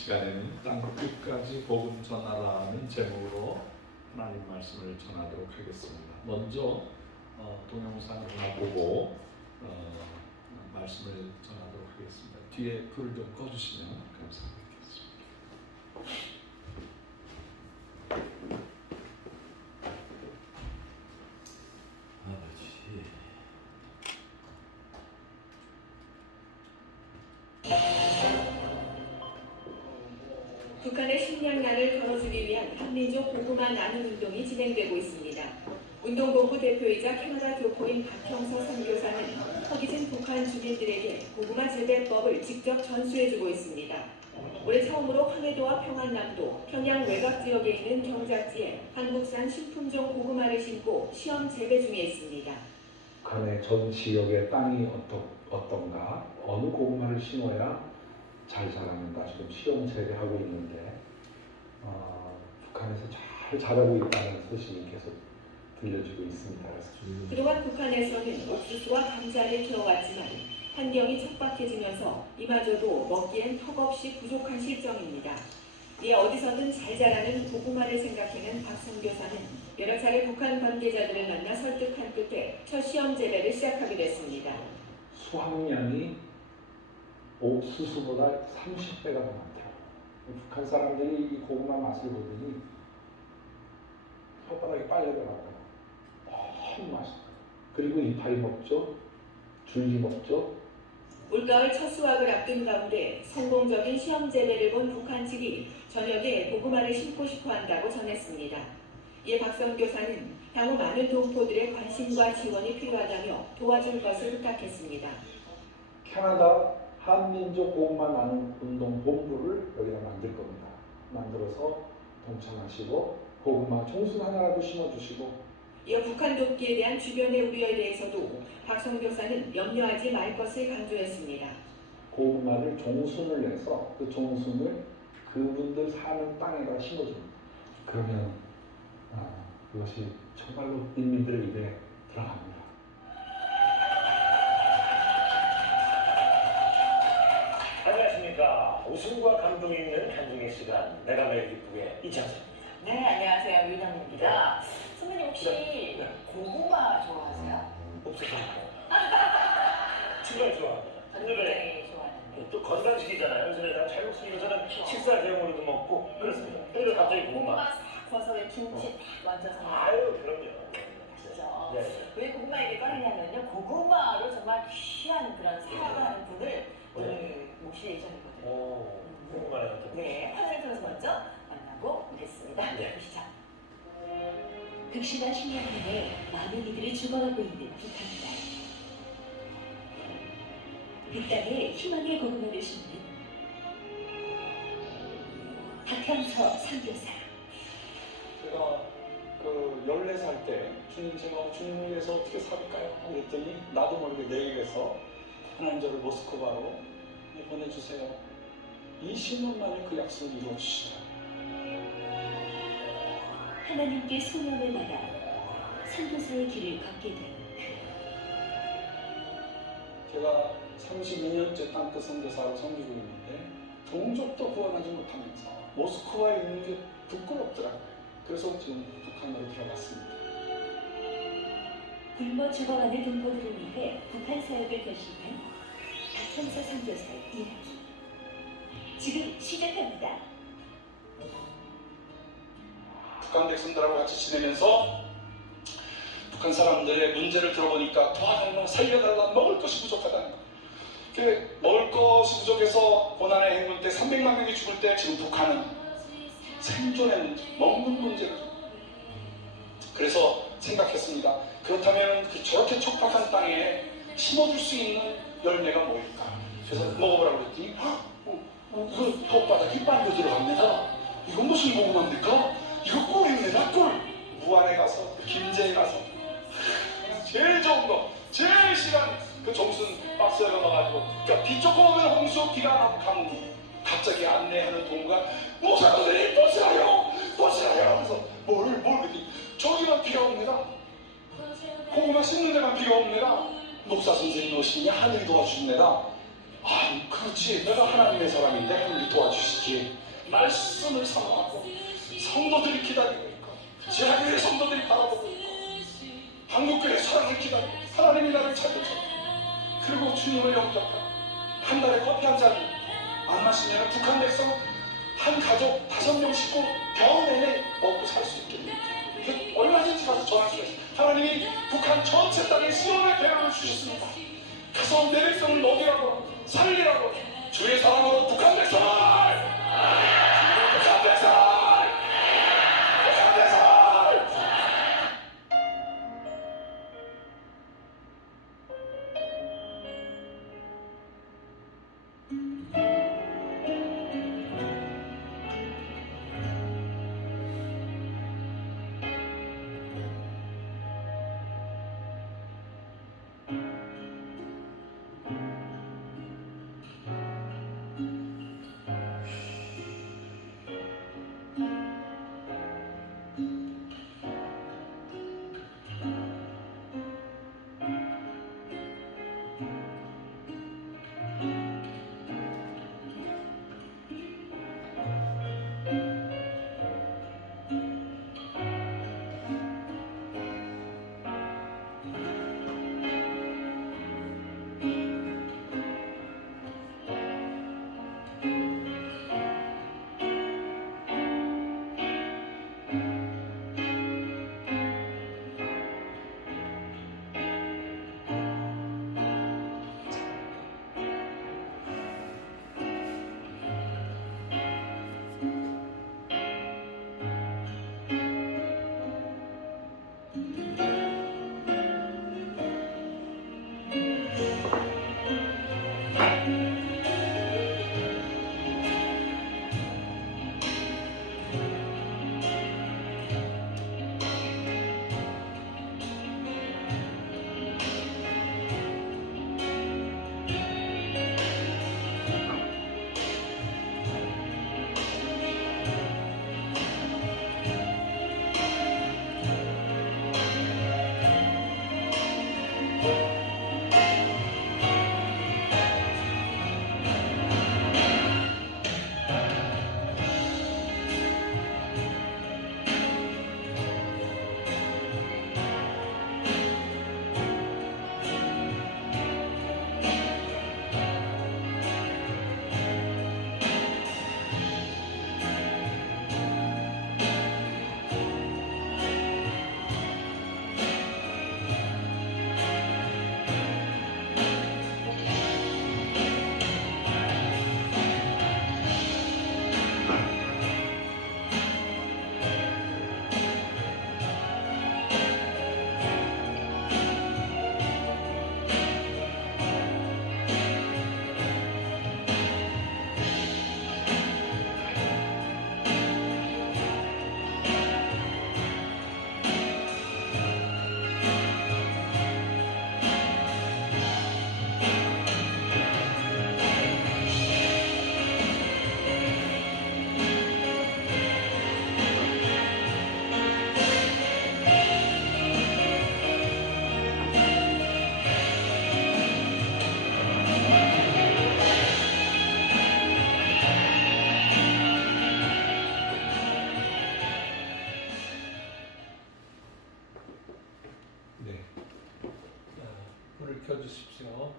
시간에는 땅 끝까지 복음 전하라는 제목으로 하나님 말씀을 전하도록 하겠습니다. 먼저 동영상을 하나 보고 말씀을 전하도록 하겠습니다. 뒤에 불 좀 꺼주시면 감사하겠습니다. 북한의 식량난을 걸어주기 위한 한민족 고구마 나눔 운동이 진행되고 있습니다. 운동본부 대표이자 캐나다 교포인 박형서 선교사는 허기진 북한 주민들에게 고구마 재배법을 직접 전수해주고 있습니다. 올해 처음으로 황해도와 평안남도, 평양 외곽 지역에 있는 경작지에 한국산 신품종 고구마를 심고 시험 재배 중에 있습니다. 북한의 전 지역의 땅이 어떤가, 어느 고구마를 심어야 잘 자라는가 지금 시험 재배하고 있는데 북한에서 잘 자라고 있다는 소식이 계속 들려주고 있습니다. 그동안 북한에서는 옥수수와 감자를 키워왔지만 환경이 척박해지면서 이마저도 먹기엔 턱없이 부족한 실정입니다. 이에 어디서든 잘 자라는 고구마를 생각해낸 박 선교사는 여러 차례 북한 관계자들을 만나 설득한 끝에 첫 시험 재배를 시작하게 됐습니다. 수확량이 옥수수보다 30배가 더 많대요. 북한 사람들이 이 고구마 맛을 보더니 혓바닥이 빨려들어가고 너무 맛있다. 그리고 이파리 먹죠, 줄기 먹죠. 올가을 첫 수확을 앞둔 가운데 성공적인 시험 재배를 본 북한 측이 저녁에 고구마를 심고 싶어 한다고 전했습니다. 이에 박 선교사는 향후 많은 동포들의 관심과 지원이 필요하다며 도와줄 것을 부탁했습니다. 캐나다 한민족 고구마 나눔 운동 본부를 여기다 만들 겁니다. 만들어서 동참하시고 고구마 종순 하나라도 심어주시고. 이어 북한 돕기에 대한 주변의 우려에 대해서도 박 선교사는 염려하지 말 것을 강조했습니다. 고구마를 종순을 내서 그 종순을 그분들 사는 땅에다 심어줍니다. 그러면 그것이 정말로 인민들 입에 들어갑니다. 안녕하십니까. 웃음과 감동이 있는 한중의 시간, 내가 매일 기쁘게 이창섭입니다. 네, 안녕하세요. 유남입니다. 선배님 혹시 네. 고구마 좋아하세요? 없어서 정말 좋아합니다. 저는 굉장히 좋아하는데. 또 건강식이잖아요. 그래서 내가 잘 먹습니다. 저는 식사 대용으로도 먹고 그렇습니다. 그리고 갑자기 고구마. 싹 구워서 김치 딱 얹어서 아유, 그럼요. 맛있죠. 네. 왜 고구마 얘기를 꺼내냐면요. 고구마로 정말 귀한 그런 사랑을 하는 분을 오늘 모실 예정이거든요. 오, 고구마네요. 네, 화면을 통해서 먼저 만나고 오겠습니다. 네. 보시죠. 극심한 식량난에 많은 이들이 죽어가고 있는 북한 땅. 그 땅에 희망의 고구마를 심는 박형서 선교사. 제가 14살 때 주님 생각하고 주님을 위해서 어떻게 살까요? 그랬더니 나도 모르게 내일에서 하나님 저를 모스크바로 보내주세요. 20년 만에 그 약속을 이루어주시더라고요. 하나님께 소명을 받아 선교사의 길을 걷게 된 제가 32년째 땅끝 선교사로 섬기고 있는데 동족도 구원하지 못하면서 모스크바에 있는 게 부끄럽더라고요. 그래서 지금 북한으로 들어갔습니다. 굶어 죽어가는 동포들을 위해 북한 사역을 결심한 박형서 선교사의 이야기. 지금 시작합니다. 북한 백성들하고 같이 지내면서 북한 사람들의 문제를 들어보니까 도와달라, 살려달라, 먹을 것이 부족하다는 거예요. 먹을 것이 부족해서 고난의 행군 때 300만 명이 죽을 때 지금 북한은 생존의 문제, 먹는 문제를. 그래서 생각했습니다. 그렇다면 저렇게 척박한 땅에 심어줄 수 있는 열매가 뭘까? 그래서 먹어보라고 그랬더니 이거 혓바닥이 빨려 들어갑니다. 이건 무슨 고구마입니까? 이거 꿀입니다. 꿀. 무안에 가서 김제에 가서 제일 좋은 거, 제일 싫어하는 그 종순 박스에 넣어가지고, 그러니까 비 조금 오면 홍수, 비가 안 오면 가뭄. 갑자기 안내하는 동무가 목사 선생님 보시라요, 보시라요. 그래서 뭘 그랬더니 저기만 비가 옵니다. 고구마 심는 데만 비가 옵니다. 목사 선생님 오시니 하늘이 도와주십니다. 아, 그렇지. 내가 하나님의 사람인데 그를 도와주시지. 말씀을 사모하고 성도들이 기다리고 있고 제한교회 성도들이 바라보고 있고 한국교회 사랑을 기다리고 하나님이 나를 찾으셔. 그리고 주님을 영접하고 한 달에 커피 한 잔 안 마시면 북한 백성 한 가족 5명 싣고 겨우 내내 먹고 살 수 있겠네. 그 얼마든지 가서 전할 수가 있어. 하나님이 북한 전체 땅에 시온의 배로를 주셨습니다. 가서 내 백성을 먹이라고 살리라고 주의 사랑으로 북한 백성을 북한 백성 북한 백성 네. 불을 켜주십시오.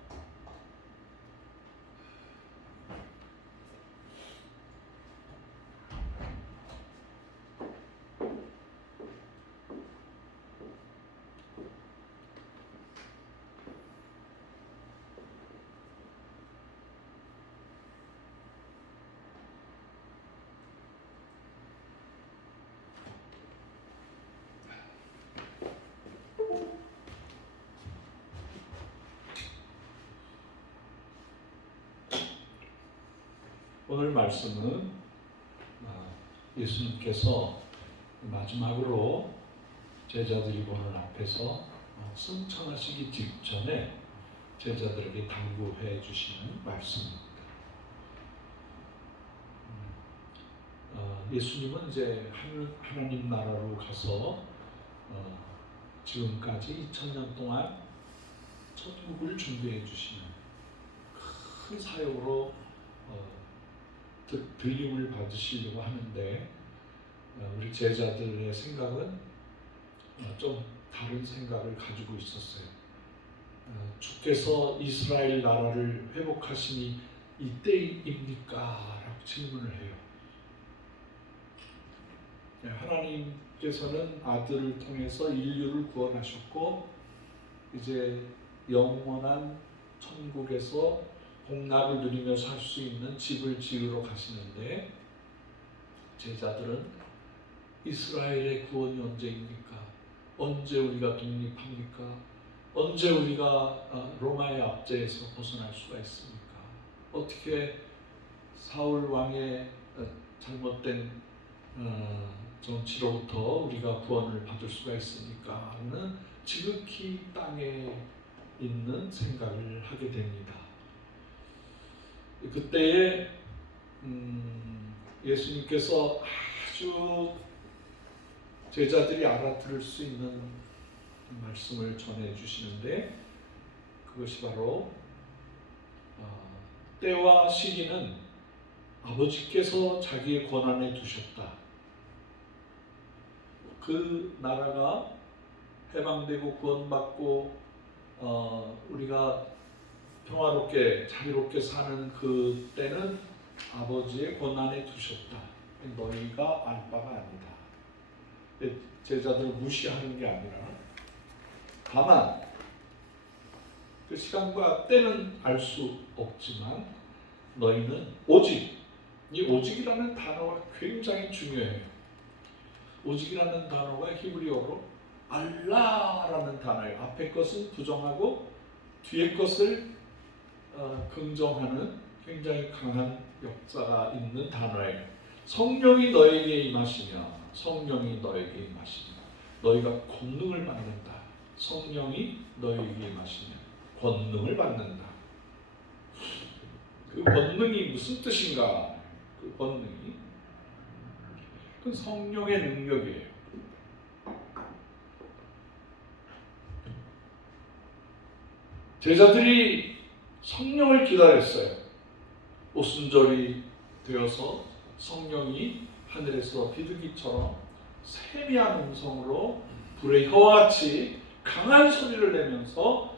오늘 말씀은 예수님께서 마지막으로 제자들이 보는 앞에서 승천하시기 직전에 제자들에게 당부해 주시는 말씀입니다. 예수님은 이제 하나님 나라로 가서 지금까지 2000년 동안 천국을 준비해 주시는 큰 사역으로 들림을 받으시려고 하는데 우리 제자들의 생각은 좀 다른 생각을 가지고 있었어요. 주께서 이스라엘 나라를 회복하시니 이때입니까? 라고 질문을 해요. 하나님께서는 아들을 통해서 인류를 구원하셨고 이제 영원한 천국에서 복락을 누리며 살 수 있는 집을 지으러 가시는데 제자들은 이스라엘의 구원이 언제입니까? 언제 우리가 독립합니까? 언제 우리가 로마의 압제에서 벗어날 수가 있습니까? 어떻게 사울 왕의 잘못된 정치로부터 우리가 구원을 받을 수가 있습니까? 하는 지극히 땅에 있는 생각을 하게 됩니다. 그때에 예수님께서 아주 제자들이 알아들을 수 있는 말씀을 전해 주시는데 그것이 바로 때와 시기는 아버지께서 자기의 권한에 두셨다. 그 나라가 해방되고 구원받고 우리가 평화롭게 자유롭게 사는 그 때는 아버지의 권한에 두셨다. 너희가 알 바가 아니다. 제자들을 무시하는 게 아니라 다만 그 시간과 때는 알 수 없지만 너희는 오직, 이 오직이라는 단어가 굉장히 중요해요. 오직이라는 단어가 히브리어로 알라라는 단어예요. 앞에 것은 부정하고 뒤에 것을 긍정하는 굉장히 강한 역사가 있는 단어예요. 성령이 너에게 임하시며 성령이 너에게 임하시며 너희가 권능을 받는다. 성령이 너에게 임하시며 권능을 받는다. 그 권능이 무슨 뜻인가? 그 권능이 그 성령의 능력이에요. 제자들이 성령을 기다렸어요. 오순절이 되어서 성령이 하늘에서 비둘기처럼 세미한 음성으로 불의 혀와 같이 강한 소리를 내면서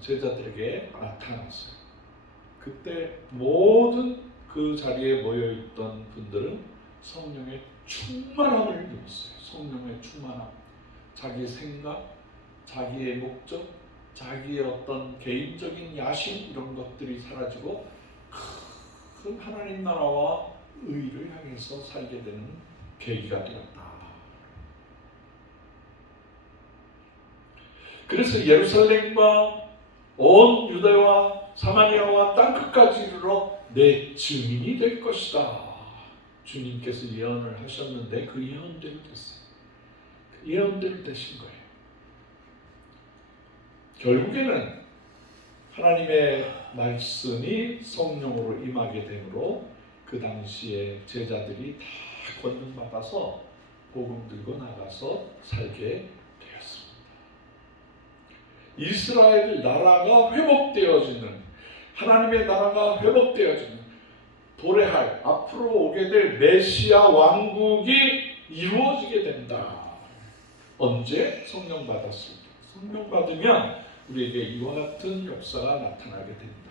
제자들에게 나타났어요. 그때 모든 그 자리에 모여있던 분들은 성령의 충만함을 입었어요. 성령의 충만함. 자기 생각, 자기의 목적, 자기의 어떤 개인적인 야심 이런 것들이 사라지고 큰 하나님 나라와 의를 향해서 살게 되는 계기가 되었다. 그래서 예루살렘과 온 유대와 사마리아와 땅끝까지 이르러 내 증인이 될 것이다. 주님께서 예언을 하셨는데 그 예언대로 됐어요. 그 예언대로 되신 거예요. 결국에는 하나님의 말씀이 성령으로 임하게 되므로 그 당시에 제자들이 다 권능 받아서 복음 들고 나가서 살게 되었습니다. 이스라엘 나라가 회복되어지는, 하나님의 나라가 회복되어지는, 도래할 앞으로 오게 될 메시아 왕국이 이루어지게 된다. 언제? 성령 받았을 때. 성령 받으면 우리에게 이와 같은 역사가 나타나게 됩니다.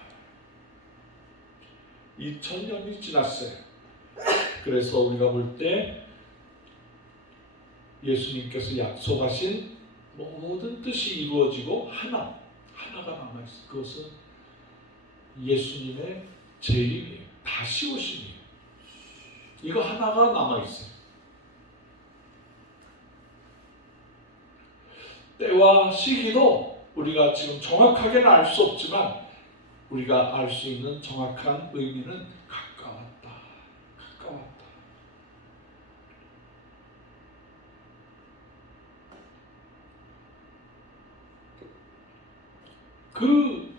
2000년이 지났어요. 그래서 우리가 볼 때 예수님께서 약속하신 모든 뜻이 이루어지고 하나가 남아있어요. 그것은 예수님의 재림이에요. 다시 오심이에요. 이거 하나가 남아있어요. 때와 시기도 우리가 지금 정확하게는 알 수 없지만 우리가 알 수 있는 정확한 의미는 가까웠다. 그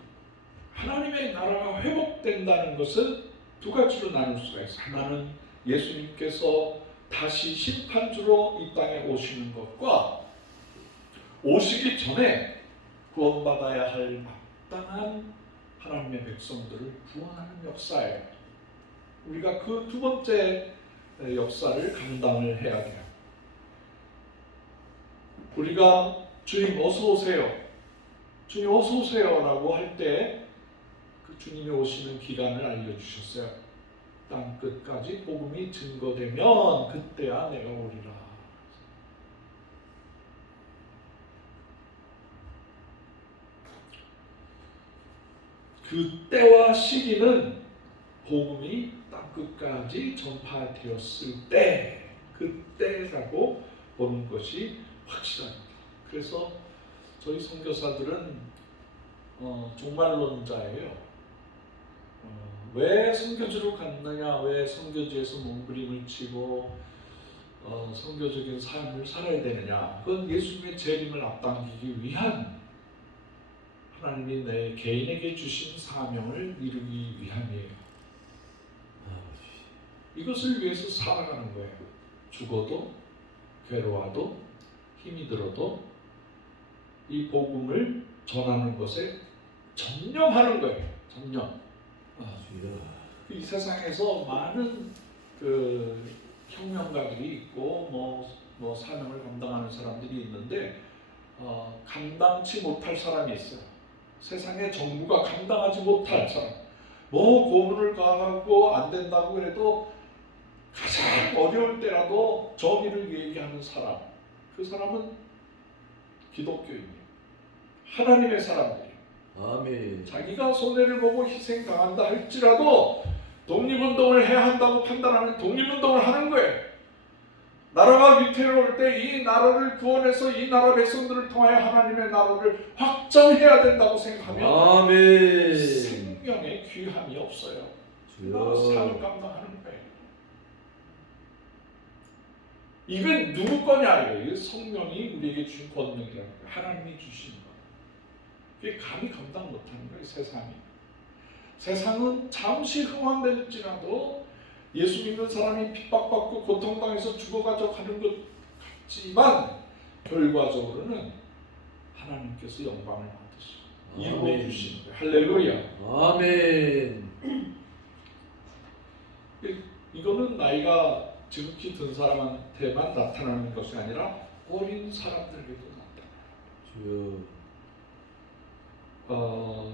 하나님의 나라가 회복된다는 것은 두 가지로 나눌 수가 있어요. 하나는 예수님께서 다시 심판주로 이 땅에 오시는 것과 오시기 전에 구원받아야 할 마땅한 하나님의 백성들을 구원하는 역사예요. 우리가 그 두 번째 역사를 감당을 해야 돼요. 우리가 주님 어서 오세요, 주님 어서 오세요라고 할 때 그 주님이 오시는 기간을 알려주셨어요. 땅 끝까지 복음이 증거되면 그때야 내가 오리라. 그 때와 시기는 복음이 땅 끝까지 전파되었을 때, 그때라고 보는 것이 확실합니다. 그래서 저희 선교사들은 종말론자예요. 왜 선교지로 갔느냐, 왜 선교지에서 몸부림을 치고 선교적인 삶을 살아야 되느냐, 그건 예수님의 재림을 앞당기기 위한 하나님이 내 개인에게 주신 사명을 이루기 위함이에요. 이것을 위해서 살아가는 거예요. 죽어도 괴로워도 힘이 들어도 이 복음을 전하는 것에 전념하는 거예요. 전념. 이 세상에서 많은 그 혁명가들이 있고 뭐 사명을 감당하는 사람들이 있는데 감당치 못할 사람이 있어요. 세상의 정부가 감당하지 못할 사람. 뭐 고문을 가하고 안 된다고 그래도 가장 어려울 때라도 정의를 얘기하는 사람. 그 사람은 기독교인이에요. 하나님의 사람들이에요. 아멘. 자기가 손해를 보고 희생당한다 할지라도 독립운동을 해야 한다고 판단하면 독립운동을 하는 거예요. 나라가 위태로울 때 이 나라를 구원해서 이 나라 백성들을 통하여 하나님의 나라를 확장해야 된다고 생각하면 아멘. 생명의 귀함이 없어요. 그래서 삶을 감당하는 거예요. 이건 누구 거냐 이거예요. 이거 성령이 우리에게 준 권능이라는 거예요. 하나님이 주신 거. 그게 감히 감당 못하는 거예요. 세상이. 세상은 잠시 흥황될지라도 예수 믿는 사람이 핍박받고 고통당해서 죽어가져 가는 것 같지만 결과적으로는 하나님께서 영광을 받으시고 이루어 주시는 거예요. 할렐루야. 아멘. 이거는 나이가 지극히 든 사람한테만 나타나는 것이 아니라 어린 사람들에게도 나타나요. 주여.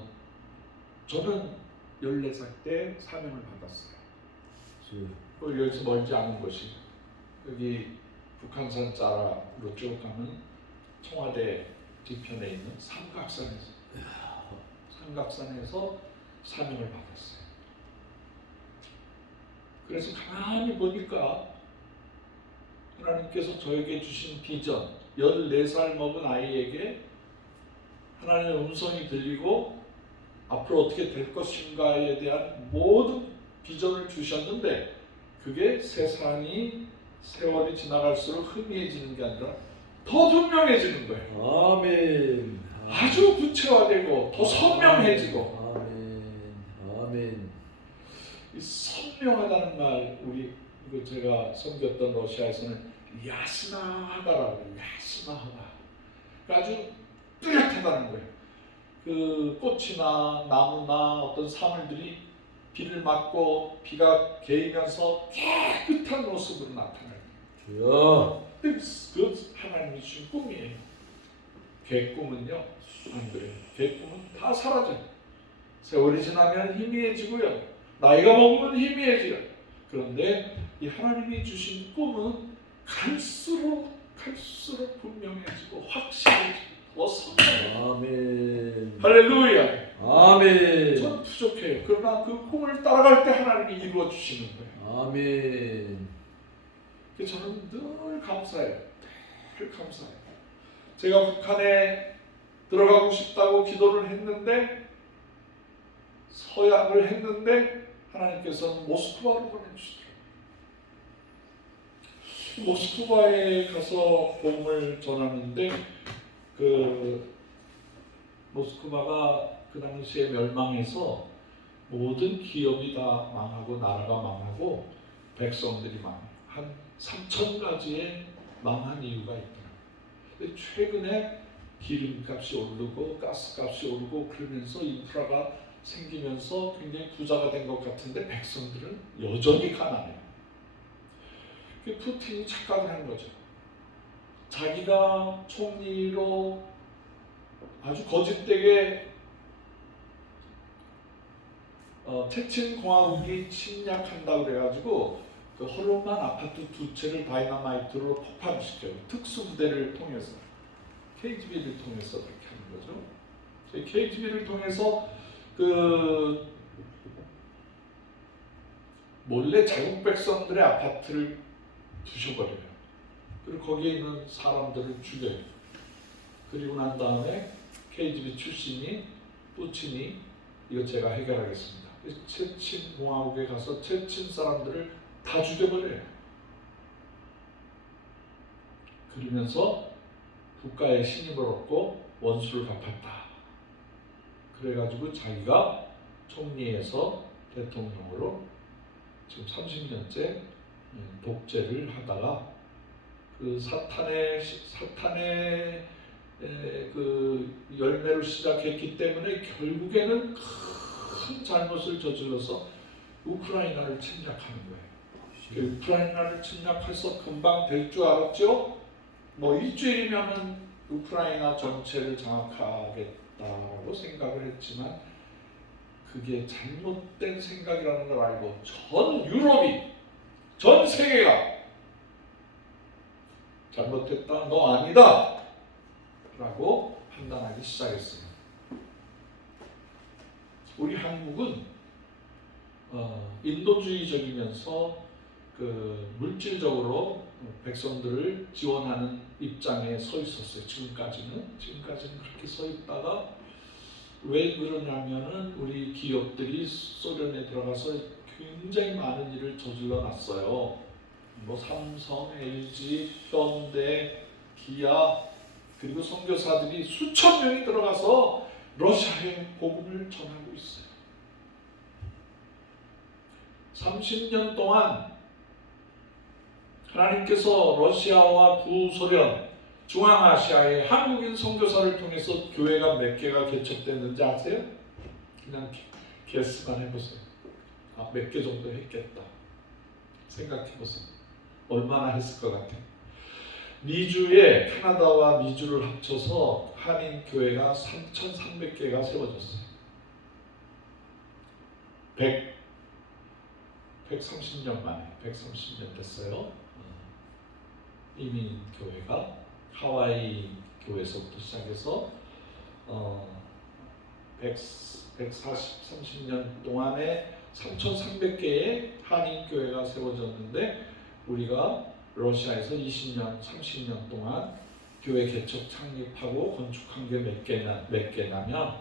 저는 14살 때 사명을 받았어요. 주여. 여기서 멀지 않은 곳이 여기 북한산 자락으로 쭉 가면 청와대 뒤편에 있는 삼각산에서 사명을 받았어요. 그래서 가만히 보니까 하나님께서 저에게 주신 비전, 14살 먹은 아이에게 하나님의 음성이 들리고 앞으로 어떻게 될 것인가에 대한 모든 비전을 주셨는데 그게 세월이 지나갈수록 희미해지는 게 아니라 더 분명해지는 거예요. 아멘. 아주 구체화되고 더 선명해지고. 아멘. 이 선명하다는 말, 이거 제가 섬겼던 러시아에서는 야스나하다라고 해요. 야스나하다. 아주 뚜렷하다는 거예요. 그 꽃이나 나무나 어떤 사물들이 비를 맞고 비가 개이면서 깨끗한 모습으로 나타나요. 주여. 그 하나님이 주신 꿈이에요. 개꿈은요 안 그래요. 개꿈은 다 사라져요. 세월이 지나면 희미해지고요. 나이가 먹으면 희미해져요. 그런데 이 하나님이 주신 꿈은 갈수록 분명해지고 확실해지고 더 선명해요. 아멘. 할렐루야. 아멘. 전 부족해요. 그러나 그 꿈을 따라갈 때 하나님이 이루어 주시는 거예요. 아멘. 그래서 저는 늘 감사해요. 늘 감사해요. 제가 북한에 들어가고 싶다고 기도를 했는데 서약을 했는데 하나님께서는 모스크바로 보내주시더라고요. 모스크바에 가서 복음을 전하는데 그 모스크바가 그 당시에 멸망해서 모든 기업이 다 망하고 나라가 망하고 백성들이 망해요. 한 3,000가지의 망한 이유가 있더라고요. 최근에 기름값이 오르고 가스값이 오르고 그러면서 인프라가 생기면서 굉장히 부자가 된 것 같은데 백성들은 여전히 가난해요. 푸틴이 착각을 한 거죠. 자기가 총리로 아주 거짓되게 체친 공화국이 침략한다고 그래가지고 그 허름한 아파트 2채를 다이너마이트로 폭발시켜요. 특수부대를 통해서, KGB를 통해서 그렇게 하는 거죠. KGB를 통해서 그 몰래 자국 백성들의 아파트를 부셔버려요. 그리고 거기에 있는 사람들을 죽여요. 그리고 난 다음에 KGB 출신이 푸틴이 이거 제가 해결하겠습니다. 체친 공화국에 가서 체친 사람들을 다 죽여버려요. 그러면서 국가의 신임을 얻고 원수를 갚았다. 그래가지고 자기가 총리에서 대통령으로 지금 30년째 독재를 하다가 그 사탄의 그 열매로 시작했기 때문에 결국에는 큰 잘못을 저질러서 우크라이나를 침략하는 거예요. 우크라이나를 침략해서 금방 될 줄 알았죠? 뭐 일주일이면은 우크라이나 전체를 장악하겠다고 생각을 했지만 그게 잘못된 생각이라는 걸 알고 전 유럽이, 전 세계가 잘못했다, 너 아니다 라고 판단하기 시작했습니다. 우리 한국은 인도주의적이면서 그 물질적으로 백성들을 지원하는 입장에 서 있었어요. 지금까지는 그렇게 서 있다가 왜 그러냐면은 우리 기업들이 소련에 들어가서 굉장히 많은 일을 저질러 놨어요. 뭐 삼성, LG, 현대, 기아 그리고 선교사들이 수천 명이 들어가서 러시아에 복음을 전하고 있어요. 30년 동안 하나님께서 러시아와 구소련, 중앙아시아의 한국인 선교사를 통해서 교회가 몇 개가 개척됐는지 아세요? 그냥 개수만 해보세요. 몇 개 정도 했겠다. 생각해보세요. 얼마나 했을 것 같아요? 미주에 캐나다와 미주를 합쳐서 한인 교회가 3,300개가 세워졌어요. 130년 만에 130년 됐어요. 이민 교회가 하와이 교회에서부터 시작해서 130년 동안에 3,300개의 한인 교회가 세워졌는데 우리가 러시아에서 20년, 30년 동안 교회 개척 창립하고 건축한 게 몇 개냐면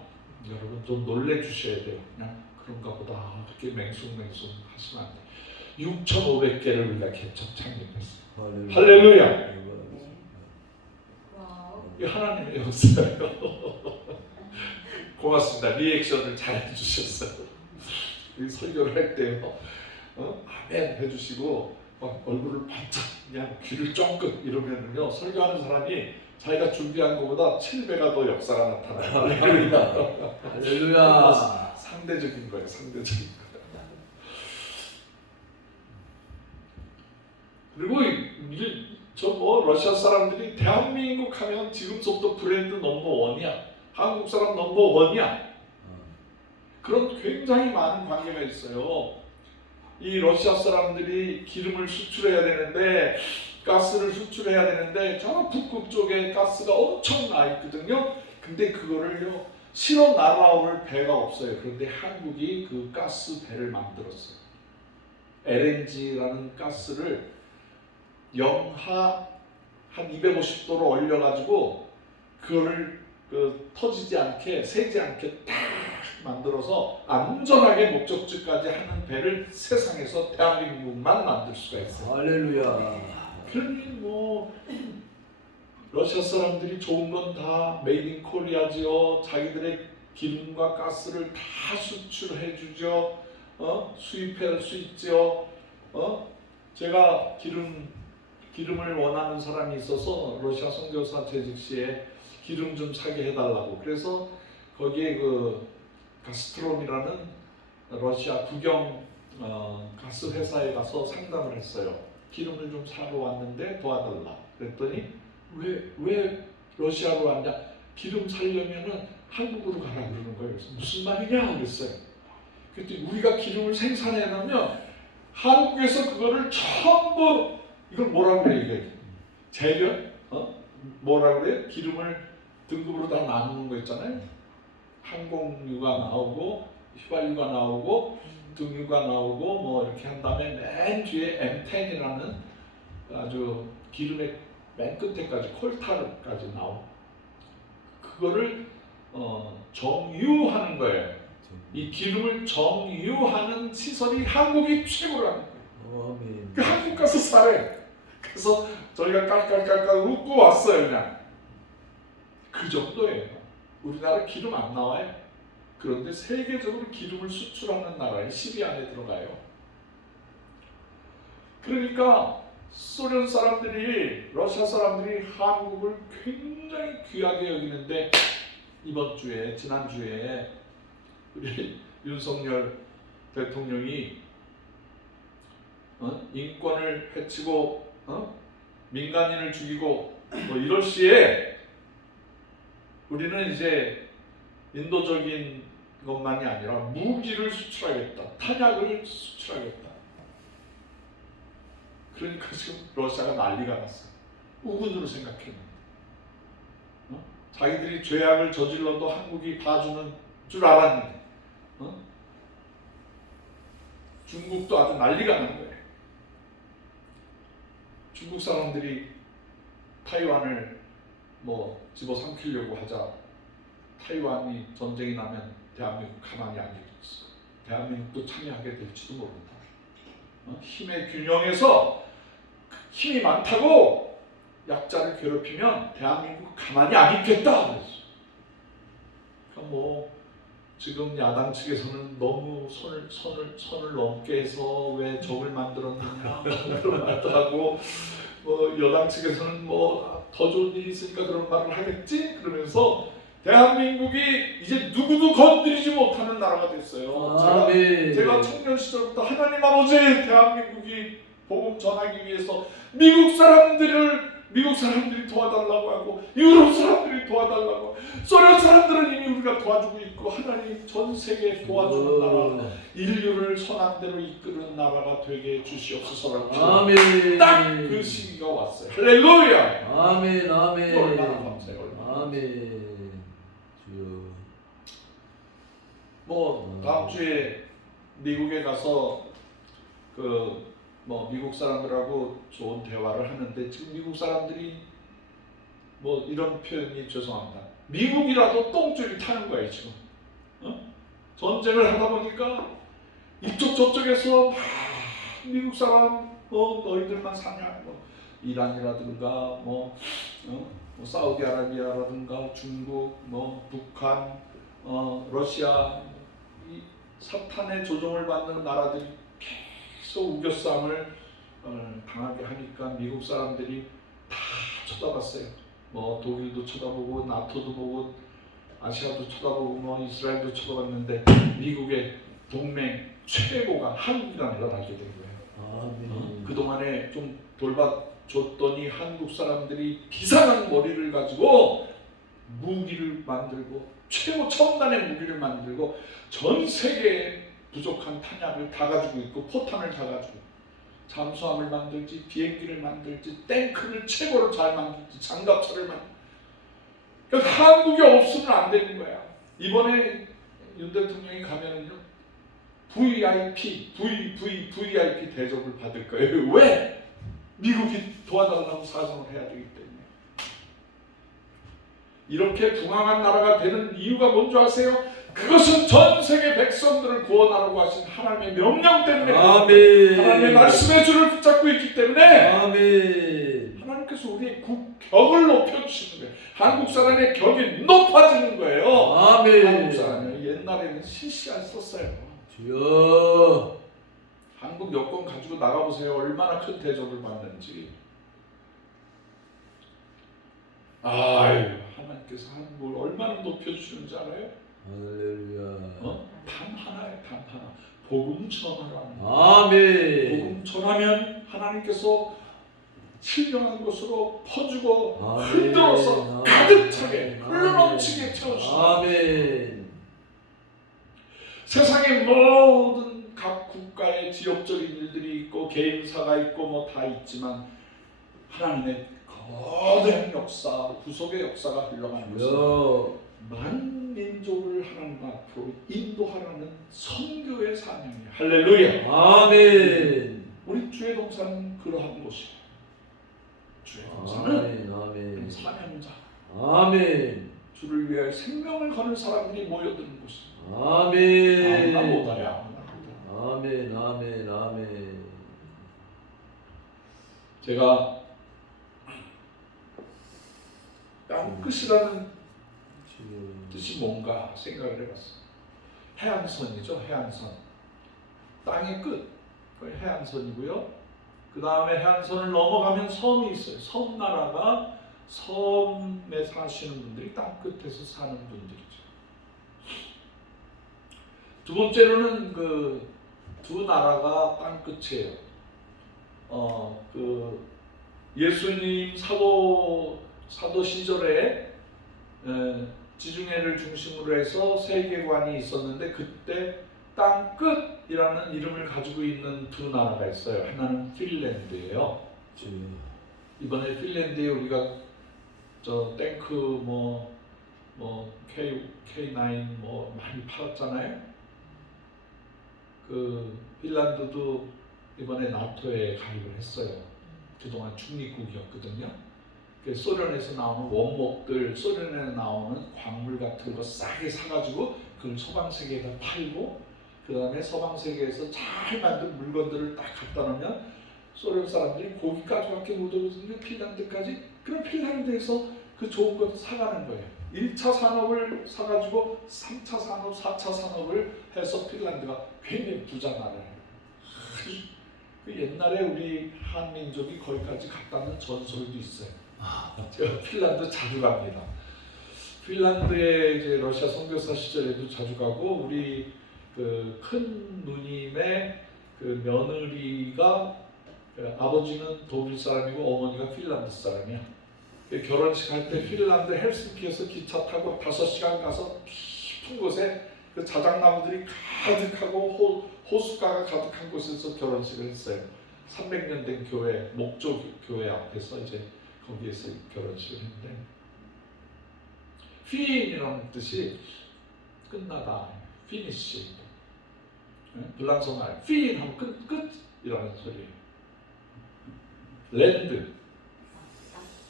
여러분 좀 놀래 주셔야 돼요. 그냥 그런가 보다 그렇게 맹숭맹숭 하시면 안 돼요. 6,500개를 우리가 개척 창립했어요. 할렐루야. 이 하나님의 역사예요. 고맙습니다. 리액션을 잘 해주셨어요. 이 설교를 할 때요, 아멘 해주시고 막 얼굴을 반짝 그냥 귀를 쫑긋 이러면요 설교하는 사람이 자기가 준비한 것보다 7배가 더 역사가 나타나요. 할렐루야. 상대적인 거예요. 상대적인 거예요. 그리고 저 러시아 사람들이 대한민국 하면 지금부터 브랜드 넘버 1이야. 한국 사람 넘버 1이야. 그런 굉장히 많은 관계가 있어요. 이 러시아 사람들이 기름을 수출해야 되는데 가스를 수출해야 되는데 저 북극 쪽에 가스가 엄청 나 있거든요. 근데 그거를요 실어 날아올 배가 없어요. 그런데 한국이 그 가스 배를 만들었어요. LNG라는 가스를 영하 한 250도로 올려가지고 그거를 터지지 않게 새지 않게 딱 만들어서 안전하게 목적지까지 하는 배를 세상에서 대한민국만 만들 수가 있어요. 할렐루야. 그러니 뭐 러시아 사람들이 좋은 건 다 메이드 인 코리아지요. 자기들의 기름과 가스를 다 수출해 주죠. 수입할 수 있죠. 제가 기름을 원하는 사람이 있어서 러시아 선교사 재직 시에 기름 좀 사게 해달라고. 그래서 거기에 그 가스트롬이라는 러시아 국영 가스 회사에 가서 상담을 했어요. 기름을 좀 사러 왔는데 도와달라. 그랬더니 왜 러시아로 왔냐? 기름 살려면은 한국으로 가라 그러는 거예요. 그래서 무슨 말이냐 그랬어요. 그랬더니 우리가 기름을 생산해 놓으면 한국에서 그거를 전부 이걸 뭐라 그래 이게 재련? 뭐라 그래? 기름을 등급으로 다 나누는 거 있잖아요. 항공유가 나오고 휘발유가 나오고 등유가 나오고 뭐 이렇게 한 다음에 맨 뒤에 M10이라는 아주 기름의 맨 끝에까지 콜타르까지 나오고 그거를 정유하는 거예요. 이 기름을 정유하는 시설이 한국이 최고라는 거예요. 아멘. 그 한국 가서 사래. 그래서 저희가 깔깔깔깔 웃고 왔어요 그냥. 그 정도예요. 우리나라 기름 안 나와요. 그런데 세계적으로 기름을 수출하는 나라에 10위 안에 들어가요. 그러니까 소련 사람들이 러시아 사람들이 한국을 굉장히 귀하게 여기는데 이번 주에 지난주에 우리 윤석열 대통령이 인권을 해치고 민간인을 죽이고 뭐 이럴 시에 우리는 이제 인도적인 것만이 아니라 무기를 수출하겠다, 탄약을 수출하겠다. 그러니까 지금 러시아가 난리가 났어요. 우군으로 생각했는데 자기들이 죄악을 저질러도 한국이 봐주는 줄 알았는데 중국도 아주 난리가 난 거예요. 중국 사람들이 타이완을 뭐 집어삼키려고 하자 타이완이 전쟁이 나면 대한민국 가만히 안 있겠어. 대한민국도 참여하게 될지도 모른다. 힘의 균형에서 힘이 많다고 약자를 괴롭히면 대한민국 가만히 안 있겠다. 그랬어. 그러니까 뭐 지금 야당 측에서는 너무 선을 넘게 해서 왜 적을 만들었느냐 그런 말도 하고 뭐 여당 측에서는 뭐 더 좋은 일이 있으니까 그런 말을 하겠지 그러면서 대한민국이 이제 누구도 건드리지 못하는 나라가 됐어요. 제가 청년 시절부터 하나님 아버지 대한민국이 복음 전하기 위해서 미국 사람들이 도와달라고 하고 유럽 사람들이 도와달라고 하고 소련 사람들은 이미 우리가 도와주고 있고 하나님 전 세계 도와주는 나라 인류를 선한 대로 이끄는 나라가 되게 해주시옵소서라고 딱 그 시기가 왔어요. 할렐루야. 아멘. 아멘. 얼마나 감사해요. 얼마나. 아멘. 주여. 뭐 다음 주에 미국에 가서 뭐 미국 사람들하고 좋은 대화를 하는데 지금 미국 사람들이 뭐 이런 표현이 죄송합니다. 미국이라도 똥줄이 타는 거예요 지금. 전쟁을 하다 보니까 이쪽 저쪽에서 막 미국 사람 너희들만 사냐 뭐 이란이라든가 뭐 사우디아라비아라든가 중국 뭐 북한 러시아 이 사탄의 조종을 받는 나라들이 계속 우겨싸움을 당하게 하니까 미국 사람들이 다 쳐다봤어요. 뭐 독일도 쳐다보고 나토도 보고 아시아도 쳐다보고 뭐 이스라엘도 쳐다봤는데 미국의 동맹 최고가 한국이라는 걸 알게 된 거예요. 그동안에 좀 돌봐줬더니 한국 사람들이 비상한 머리를 가지고 무기를 만들고 최고 첨단의 무기를 만들고 전 세계에 부족한 탄약을 다 가지고 있고 포탄을 다 가지고 잠수함을 만들지 비행기를 만들지 탱크를 최고로 잘 만들지 장갑차를 만들지 그러니까 한국이 없으면 안 되는 거야. 이번에 윤 대통령이 가면은요 VIP 대접을 받을 거예요. 왜? 미국이 도와달라고 사정을 해야 되기 때문에. 이렇게 부강한 나라가 되는 이유가 뭔지 아세요? 그것은 전 세계 백성들을 구원하라고 하신 하나님의 명령 때문에 아멘. 하나님의 말씀의 줄을 붙잡고 있기 때문에 아멘. 하나님께서 우리의 격을 높여주시는 거예요. 한국 사람의 격이 높아지는 거예요. 아멘. 한국 사람이 옛날에는 실시간 썼어요. 주여. 한국 여권 가지고 나가보세요. 얼마나 큰 대접을 받는지. 아유, 하나님께서 한국을 얼마나 높여주시는지 알아요? 할렐루야. 단 하나에 단 하나. 복음 전하라는 거예요. 아멘. 복음 전하면 하나님께서 신령한 곳으로 퍼주고 아멘. 흔들어서 아멘. 가득 차게 아멘. 흘러넘치게 채워주신다. 아멘. 세상의 모든 각 국가의 지역적인 일들이 있고 개인사가 있고 뭐 다 있지만 하나님의 거대한 역사, 구속의 역사가 흘러가는 것은 여. 만민족을 하나님 앞으로 인도하라는 선교의 사명이에요. 할렐루야. 아멘. 우리 주의 동산은 그러한 곳이에요. 주의 동산은 아멘. 아멘. 사명자, 아멘. 주를 위해 생명을 거는 사람들이 모여드는 곳이에요. 아멘. 아무나 못하야. 아무나 못하야. 아멘. 아멘. 아멘. 제가 땅끝이라는 뜻이 뭔가 생각을 해봤어요. 해안선이죠. 해안선. 땅의 끝. 그 해안선이고요. 그 다음에 해안선을 넘어가면 섬이 있어요. 섬나라가 섬에 사시는 분들이 땅끝에서 사는 분들이죠. 두 번째로는 그 두 나라가 땅끝이에요. 그 예수님 사도 시절에 지중해를 중심으로 해서 세계관이 있었는데 그때 땅끝이라는 이름을 가지고 있는 두 나라가 있어요. 하나는 핀란드예요. 이번에 핀란드에 우리가 저 탱크 뭐 K9 뭐 많이 팔았잖아요. 그 핀란드도 이번에 나토에 가입을 했어요. 그동안 중립국이었거든요. 소련에서 나오는 원목들, 소련에 나오는 광물 같은 거 싸게 사가지고 그걸 서방 세계에다 팔고 그 다음에 서방 세계에서 잘 만든 물건들을 딱 갖다 놓으면 소련 사람들이 거기까지밖에 못 오거든요. 핀란드까지. 그럼 핀란드에서 그 좋은 것도 사가는 거예요. 1차 산업을 사가지고 3차 산업, 4차 산업을 해서 핀란드가 굉장히 부자 나라예요. 그 옛날에 우리 한민족이 거기까지 갔다는 전설도 있어요. 제가 핀란드 자주 갑니다. 핀란드에 이제 러시아 선교사 시절에도 자주 가고 우리 그 큰 누님의 그 며느리가 아버지는 독일 사람이고 어머니가 핀란드 사람이야. 결혼식 할 때 핀란드 헬싱키에서 기차 타고 5시간 가서 깊은 곳에 그 자작나무들이 가득하고 호숫가가 가득한 곳에서 결혼식을 했어요. 300년 된 교회, 목조 교회 앞에서 이제 거기에서 결혼식을 했는데 핀이라는 뜻이 끝나다, 피니시. 불란서 말 핀 하면 끝이라는 소리예요. 랜드,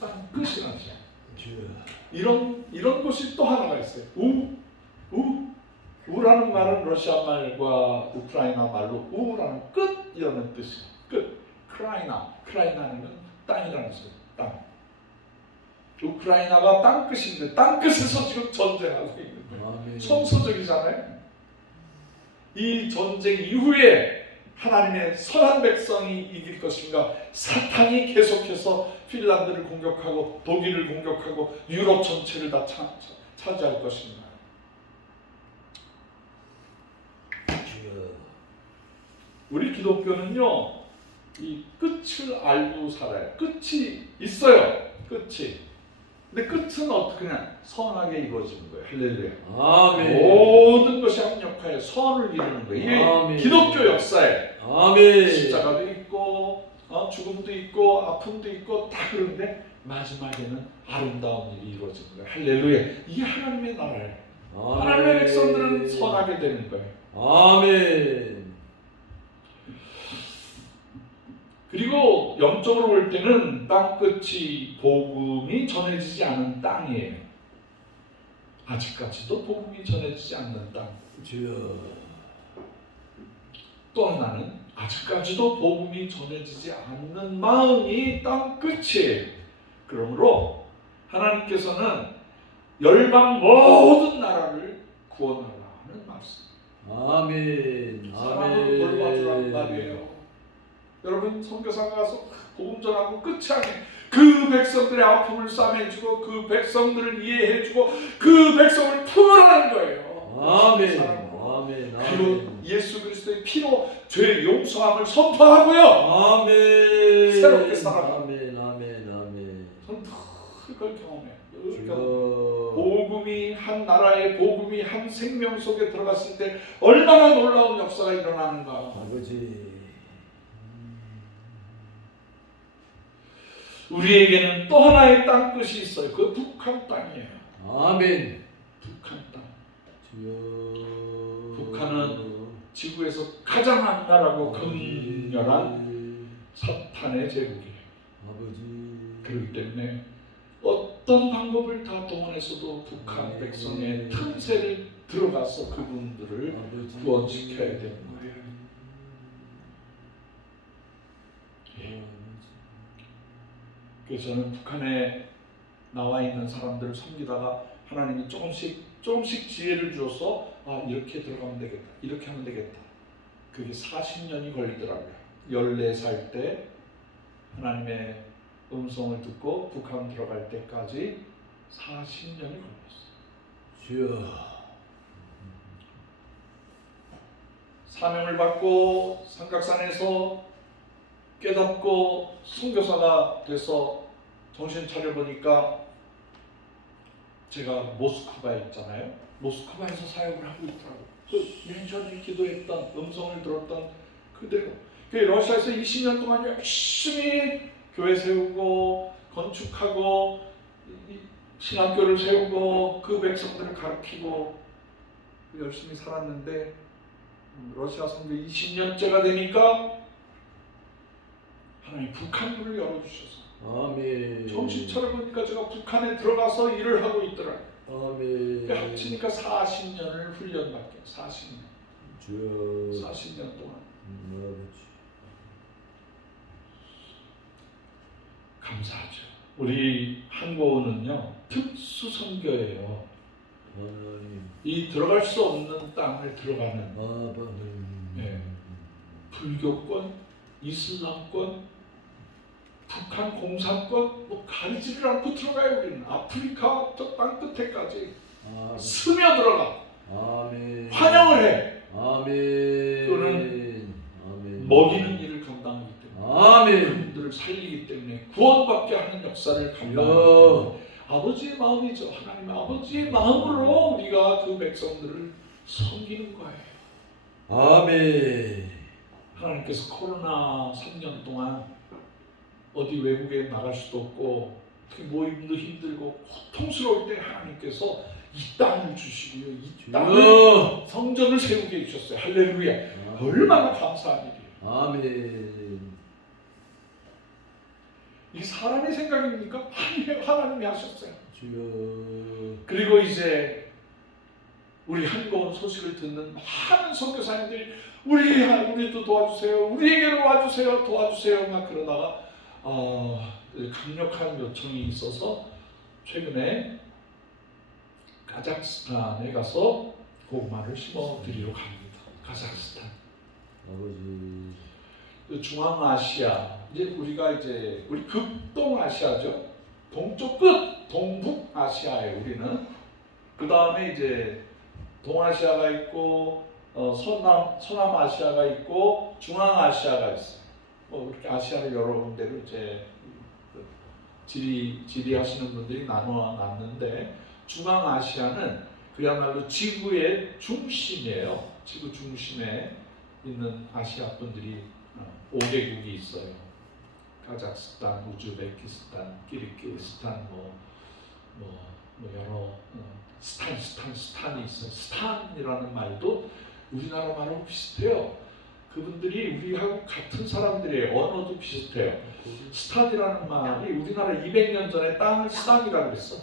땅 끝이라는 소리. 이런 곳이 또 하나가 있어요. 우라는 말은 러시아 말과 우크라이나 말로 우라는 끝이라는 뜻이에요. 끝. 크라이나는 건 땅이라는 소리. 땅. 우크라이나가 땅 끝인데 땅 끝에서 지금 전쟁하고 있는 거예요. 성서적이잖아요. 이 전쟁 이후에 하나님의 선한 백성이 이길 것인가? 사탄이 계속해서 핀란드를 공격하고 독일을 공격하고 유럽 전체를 다 차지할 것인가? 우리 기독교는요, 이 끝을 알고 살아요. 끝이 있어요. 끝이. 근데 끝은 어떻게냐? 선하게 이루어지는 거예요. 할렐루야. 아멘. 모든 것이 합력하여 선을 이루는 거예요. 이게 아멘. 기독교 역사예요. 아멘. 십자가도 있고 죽음도 있고 아픔도 있고 다 그런데 마지막에는 아름다운 일이 이루어지는 거예요. 할렐루야. 이게 하나님의 나라예요. 하나님의 백성들은 선하게 되는 거예요. 아멘. 그리고 영적으로 볼 때는 땅끝이 복음이 전해지지 않은 땅이에요. 아직까지도 복음이 전해지지 않는 땅. 또 하나는 아직까지도 복음이 전해지지 않는 마음이 땅끝이에요. 그러므로 하나님께서는 열방 모든 나라를 구원하라는 말씀. 아멘. 사람을 돌봐주라는 말이에요. 여러분 선교사가 가서 복음 전하고 끝이 아니에요. 그 백성들의 아픔을 싸매주고 그 백성들을 이해해주고 그 백성을 품으라는 거예요. 아멘. 사랑으로. 아멘. 그리고 아멘. 예수 그리스도의 피로 죄의 용서함을 선포하고요. 아멘. 새롭게 살아가. 아멘. 아멘. 아멘. 저는 그걸 경험해요. 늘 경험해요. 주여. 복음이 한 나라의 복음이 한 생명 속에 들어갔을 때 얼마나 놀라운 역사가 일어나는가. 아버지. 우리에게는 또 하나의 땅 끝이 있어요. 그 북한 땅이에요. 아멘. 북한 땅. 주여. 북한은 지구에서 가장 악랄하고 극렬한 사탄의 제국이에요. 아버지. 그렇기 때문에 어떤 방법을 다 동원해서도 북한 백성의 틈새를 들어가서 그분들을 아버지. 구원시켜야 되는 거예요. 예. 그래서 저는 북한에 나와 있는 사람들을 섬기다가 하나님이 조금씩 지혜를 주어서 이렇게 들어가면 되겠다, 이렇게 하면 되겠다. 그게 40년이 걸리더라고요. 14살 때 하나님의 음성을 듣고 북한 들어갈 때까지 40년이 걸렸어요. 주여. 사명을 받고 삼각산에서 깨닫고 선교사가 돼서 정신 차려보니까 제가 모스크바에 있잖아요. 모스크바에서 사역을 하고 있더라고요. 그 예전에 기도했던 음성을 들었던 그대로. 러시아에서 20년 동안 열심히 교회 세우고 건축하고 신학교를 세우고 그 백성들을 가르치고 열심히 살았는데 러시아 선교 20년째가 되니까 하나님 북한 문을 열어주셔서 아멘. 정신 차려보니까 제가 북한에 들어가서 일을 하고 있더라고요. 아멘. 합치니까 40년을 훈련받게 40년 주여. 40년 동안 아버지. 감사하죠. 우리 한국은요 특수 선교예요. 하나님. 이 들어갈 수 없는 땅을 들어가는 아버님. 네. 불교권, 이슬람권, 북한 공산권 뭐 가리지를 않고 들어가요. 우리는 아프리카 저 땅 끝에까지 아멘. 스며들어가 아멘. 환영을 해. 아멘. 또는 아멘. 먹이는 일을 감당하기 때문에 아멘. 그분들을 살리기 때문에 구원받게 하는 역사를 감당하기 주여. 때문에 아버지의 마음이죠. 하나님 아버지의 마음으로 우리가 그 백성들을 섬기는 거예요. 아멘. 하나님께서 코로나 3년 동안 어디 외국에 나갈 수도 없고 모임도 힘들고 고통스러울 때 하나님께서 이 땅을 주시고요. 이 땅을 주여. 성전을 세우게 해주셨어요. 할렐루야. 얼마나 감사한 일이에요. 아멘. 이게 사람의 생각입니까? 아니에요. 하나님이 하셨어요. 주여. 그리고 이제 우리 한국은 소식을 듣는 많은 선교사님들이 우리도 도와주세요. 우리에게로 와주세요. 도와주세요. 막 그러다가 강력한 요청이 있어서 최근에 카자흐스탄에 가서 고구마를 심어 드리러 갑니다. 카자흐스탄. 아버지. 그 중앙아시아 우리 극동아시아죠. 동쪽 끝 동북아시아에 우리는 그 다음에 이제 동아시아가 있고 서남아시아가 있고 중앙아시아가 있어요. 이렇게 아시아를 여러 군데로 이제 지리하시는 분들이 나눠놨는데 중앙아시아는 그야말로 지구의 중심이에요. 지구 중심에 있는 아시아 분들이 5개국이 있어요. 카자흐스탄, 우즈베키스탄, 키르기스탄, 여러 스탄이 있어요. 스탄이라는 말도 우리나라 말하고 비슷해요. 그분들이 우리하고 같은 사람들이에요. 언어도 비슷해요. 스탄이라는 말이 우리나라 200년 전에 땅을 스탄이라고 그랬어.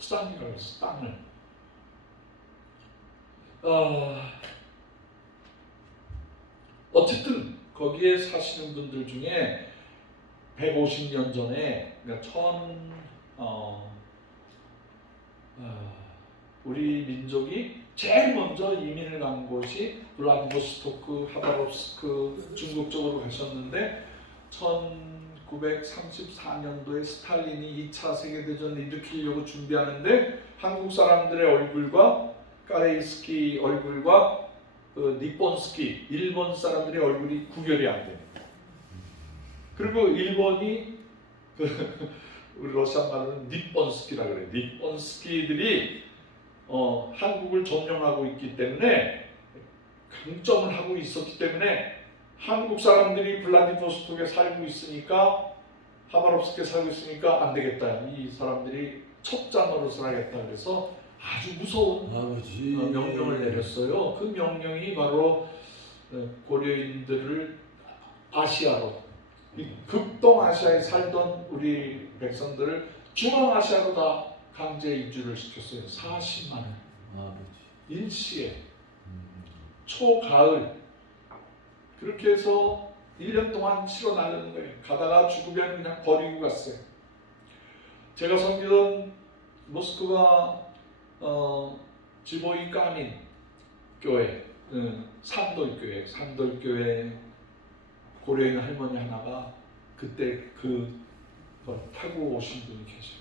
스탄이라고 그랬어. 땅을. 어쨌든 거기에 사시는 분들 중에 150년 전에 그러니까 우리 민족이 제일 먼저 이민을 간 곳이 블라디보스토크, 하바롭스크 중국 쪽으로 가셨는데 1934년도에 스탈린이 2차 세계대전을 일으키려고 준비하는데 한국 사람들의 얼굴과 까레이스키 얼굴과 그 니폰스키 일본 사람들의 얼굴이 구별이 안 됩니다. 그리고 일본이 우리 러시아 말로는 니폰스키라 그래요. 니폰스키들이 한국을 점령하고 있기 때문에 강점을 하고 있었기 때문에 한국 사람들이 블라디보스톡에 살고 있으니까 하바롭스크에 살고 있으니까 안 되겠다. 이 사람들이 첩자 노릇을 하겠다. 그래서 아주 무서운 아버지 명령을 내렸어요. 그 명령이 바로 고려인들을 아시아로, 이 극동아시아에 살던 우리 백성들을 중앙아시아로 다 강제 이주를 시켰어요. 40만 원. 아버지 일시에 초가을 그렇게 해서 1년 동안 치러 나르는 거예요. 가다가 죽으면 그냥 버리고 갔어요. 제가 섬기던 모스크바 지보이 까민 교회, 산돌교회 고려인 할머니 하나가 그때 그걸 타고 오신 분이 계셔요.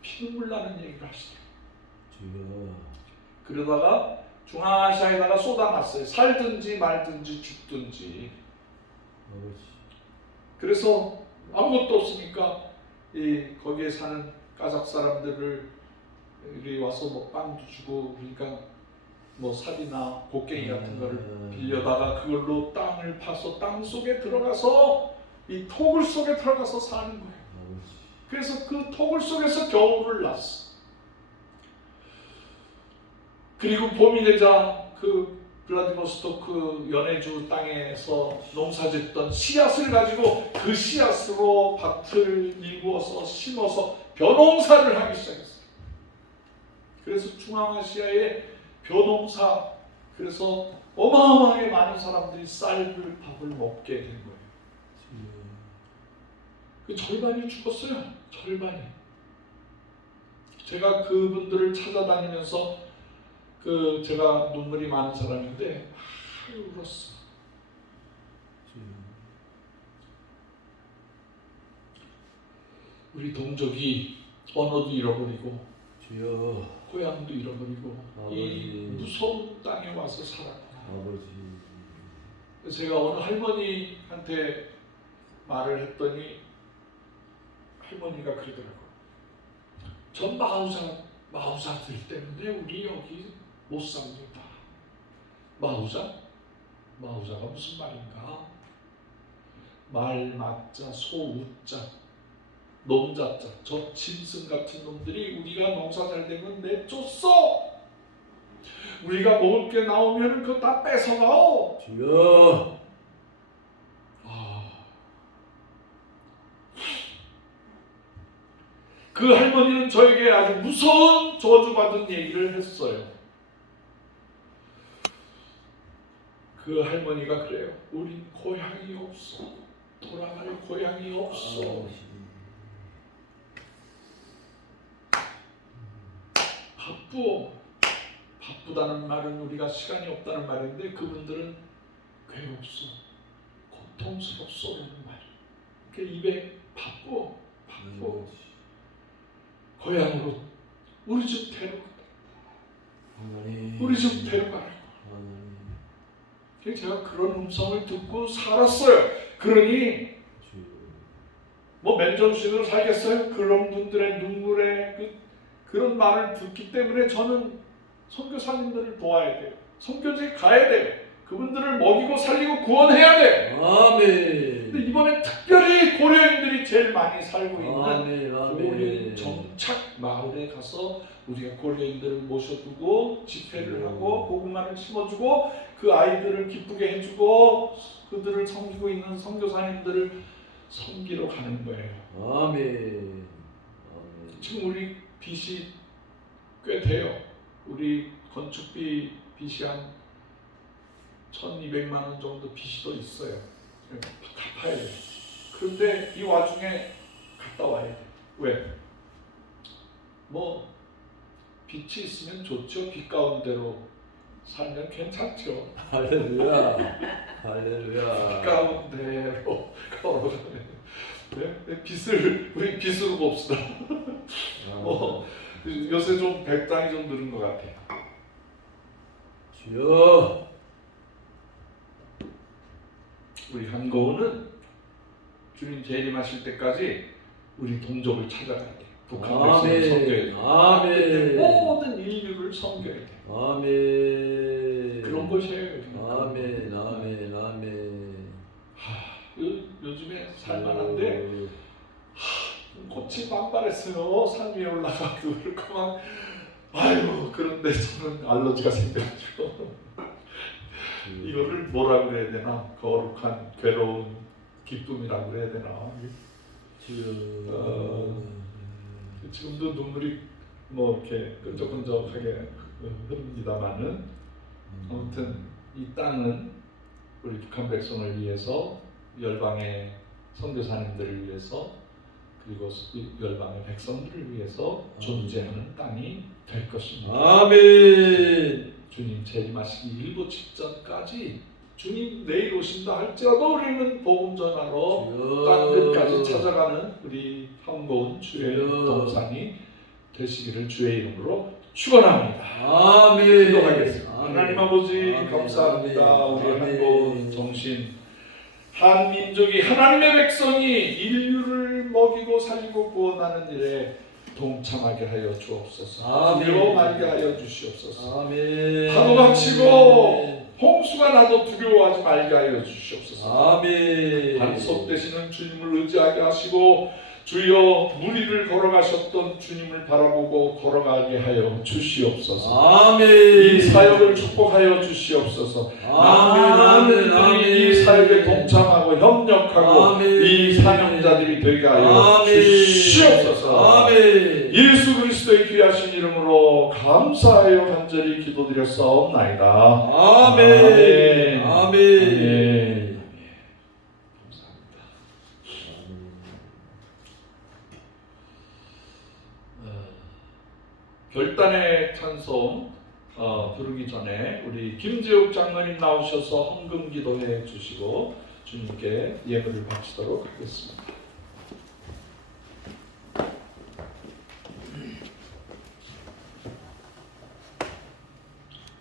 피눈물 나는 얘기를 하시더라고요. 주여 그러다가 중앙아시아에다가 쏟아놨어요. 살든지 말든지 죽든지. 아버지 그래서 아무것도 없으니까 거기에 사는 까작 사람들을 이리 와서 뭐 빵도 주고 그러니까 뭐 삽이나 곡괭이 같은 거를 빌려다가 그걸로 땅을 파서 땅 속에 들어가서 이 토굴 속에 들어가서 사는 거예요. 아버지 그래서 그 토굴 속에서 겨울을 났어. 그리고 봄이 되자 그 블라디보스토크 연해주 땅에서 농사짓던 씨앗을 가지고 그 씨앗으로 밭을 일구어서 심어서 벼농사를 하기 시작했어요. 그래서 중앙아시아의 벼농사, 그래서 어마어마하게 많은 사람들이 쌀을 밥을 먹게 된 거예요. 그 절반이 죽었어요. 절반이. 제가 그분들을 찾아다니면서 제가 눈물이 많은 사람인데 울었어. 우리 동족이 언어도 잃어버리고 주여 고향도 잃어버리고 이 아버지. 무서운 땅에 와서 살았구나. 아버지 제가 어느 할머니한테 말을 했더니 할머니가 그러더라고요. 전 마우자들 때문에 우리 여기 못 삽니다. 마우자? 마우자가 무슨 말인가? 말 맞자, 소 웃자, 농자자, 저 짐승 같은 놈들이 우리가 농사 잘 되면 내쫓어. 우리가 먹을 게 나오면 그거 다 뺏어가오. 주여 그 할머니는 저에게 아주 무서운 저주받은 얘기를 했어요. 그 할머니가 그래요. 우린 고향이 없어. 돌아갈 고향이 없어. 아버지 바쁘다는 말은 우리가 시간이 없다는 말인데 그분들은 괴롭소, 고통스럽소라는 말. 그 입에 바쁘 고향으로 우리 집 데려가. 하나님 우리 집 데려가라. 하나님 그래서 제가 그런 음성을 듣고 살았어요. 그러니 주여 뭐 맨정신으로 살겠어요? 그런 분들의 눈물에 그런 말을 듣기 때문에 저는 선교사님들을 도와야 돼요. 선교지에 가야 돼요. 그분들을 먹이고 살리고 구원해야 돼요. 아멘 근데 이번에 특별히 고려인들이 제일 많이 살고 있는 아멘 고려인 아멘 정착 마을에 가서 우리가 고려인들을 모셔두고 집회를 하고 고구마를 심어주고 그 아이들을 기쁘게 해주고 그들을 섬기고 있는 선교사님들을 섬기러 가는 거예요. 아멘 지금 우리 빚이 꽤 돼요. 우리 건축비 빚이 한 1,200만 원 정도 빚이 더 있어요. 갚아야 돼요. 그런데 이 와중에 갔다 와야 돼요. 왜? 뭐 빚이 있으면 좋죠. 빚 가운데로 살면 괜찮죠. 할렐루야 할렐루야 빚 가운데로 걸어가면 네? 우리 빚으로 봅시다. 요새 좀 백당이 좀 늘은 것 같아요. 주여. 우리 한거운은 주님 재림하실 때까지 우리 동족을 찾아가야 돼. 북한 백성을 섬겨야 돼. 아멘. 모든 인류를 섬겨야 돼. 아멘. 그런 것이에요. 아멘. 아멘. 아멘. 요즘에 살만한데 꽃이 만발했어요. 산 위에 올라가도 그렇고 막 아유 그런데 저는 알러지가 생겨가지고 이거를 뭐라 그래야 되나 거룩한 괴로운 기쁨이라고 그래야 되나 지금도 눈물이 뭐 이렇게 끈적끈적하게 흐릅니다만은 아무튼 이 땅은 우리 북한 백성을 위해서 열방의 선교사님들을 위해서 그리고 열방의 백성들을 위해서 존재하는 땅이 될 것입니다. 아멘. 주님 재림하시기 일부 직전까지 주님 내일 오신다 할지라도 우리는 복음 전하러 땅 끝까지 찾아가는 우리 한고운 주의 동산이 되시기를 주의 이름으로 축원합니다. 아멘. 기도하겠습니다. 하나님 아버지 아멘. 감사합니다. 우리 아멘. 한고운 정신 한 민족이 하나님의 백성이 인류를 먹이고 살리고 구원하는 일에 동참하게 하여 주옵소서. 아멘. 두려워하게 하여 주시옵소서. 아멘. 파도가 치고 홍수가 나도 두려워하지 말게 하여 주시옵소서. 아멘. 반석 되시는 주님을 의지하게 하시고 주여 무리를 걸어가셨던 주님을 바라보고 걸어가게 하여 주시옵소서. 아멘. 이 사역을 축복하여 주시옵소서. 아멘. 많은 분들이 이 사역에 동참하고 협력하고 아멘. 이 사명자들이 되게 하여 주시옵소서. 아멘. 예수 그리스도의 귀하신 이름으로 감사하여 간절히 기도드렸사옵나이다. 아멘. 아멘. 아멘. 감사합니다. 결단의 찬송 부르기 전에 우리 김재욱 장로님 나오셔서 헌금 기도해 주시고 주님께 예물을 바치도록 하겠습니다.